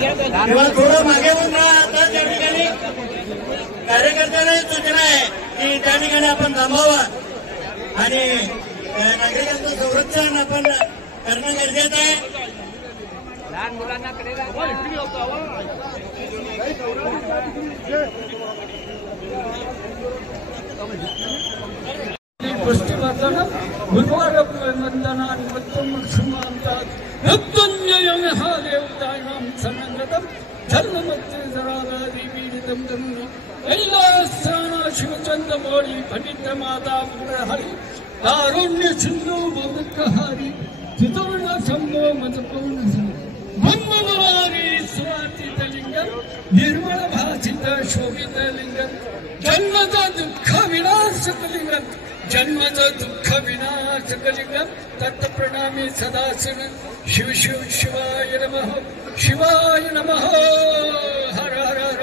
तेव्हा थोडं मागे होऊन राहा. आता त्या ठिकाणी कार्यकर्त्यांना सूचना आहे की त्या ठिकाणी आपण थांबावं आणि नागरिकांचं संरक्षण आपण करणं गरजेचं आहे. लहान मुलांना शिवचंद्रमौळी पंडित माता हरी तारुण्य सिंधू बौद्धहारी चितवर्ण शंभो मतपूर्ण ब्रह्मवारी स्वातीत लिंगम निर्मळ भासित शोभित लिंगम जन्मच दुःख विनाशक लिंगम जन्मच दुःख विनाशक लिंगम तत्प्रणामी सदासन शिव शिव शिवाय नमः शिवाय नमः हर हर हर.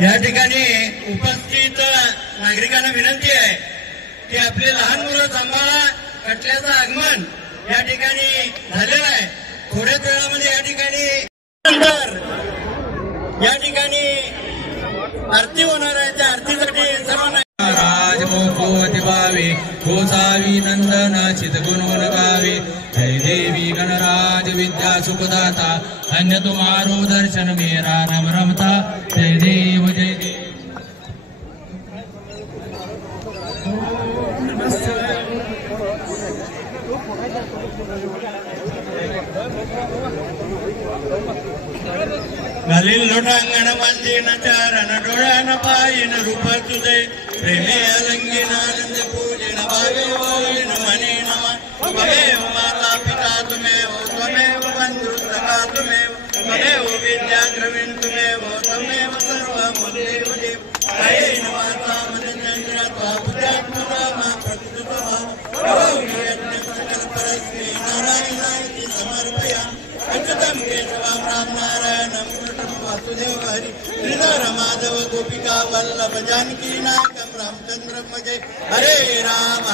या ठिकाणी उपस्थित नागरिकांना विनंती आहे की आपले लहान मुलं सांभाळा. खटल्याचं आगमन या ठिकाणी झालेलं आहे. थोड्याच वेळामध्ये या ठिकाणी या ठिकाणी आरती होणार आहे. त्या आरतीसाठी सर्वांना राजमोकोदिभावे गोसावी नंदन चितगुणगुण गावे. जय देवी गणराज विद्या सुखदाता अन्य तुम्हारो दर्शन मेरा नम रमता. जय देव जय देव. घालील लोटांगण मांदीन चारण डोळ्यान पायीन रूप तुझे प्रेमे अलंगीन आनंद पूजेन भावे वाळीन मने नम. त्वमेव माता पिता तुमेव त्वमेव बंधुसखा तुमेव त्वमेव विद्या द्रविण तुमेव त्वमेव सर्वमुदेव देव. अयेन माता मनचंद्र त्वाबुद्धात्मना मा प्रकृतः करोमि यज्ञ सकलपरस्मै नारायणाय समर्पयामि. अच्युतं केशवं राम नारायणं कृष्णं वासुदेव हरि श्रीधर माधव गोपिका वल्लभ जानकी नायकं रामचंद्र भजे. हरे राम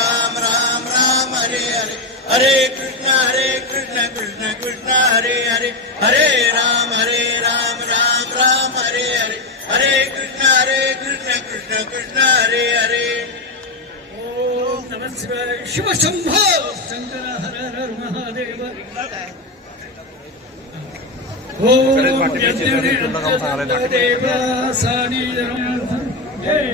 राम राम हरे हरे हरे कृष्ण कृष्ण कृष्ण हरे हरे हरे राम राम राम हरे हरे हरे कृष्ण कृष्ण कृष्ण हरे हरे. ओम नमः शिवाय. शिव शंभो शंकर हर हर महादेव. ओम देव सानी जय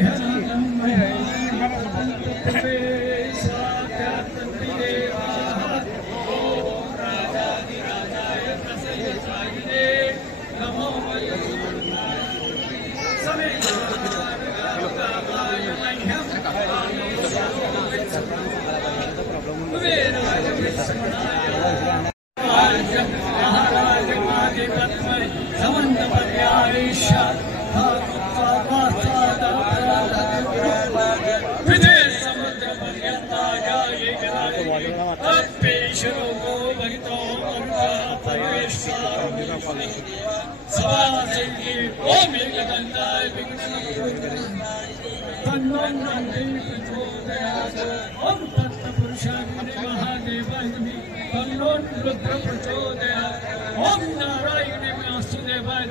ओम नारायण वासुदेवाय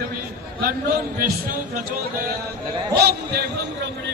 तन्नो विष्णु प्रचोदयात्. ओम देवं ब्रह्म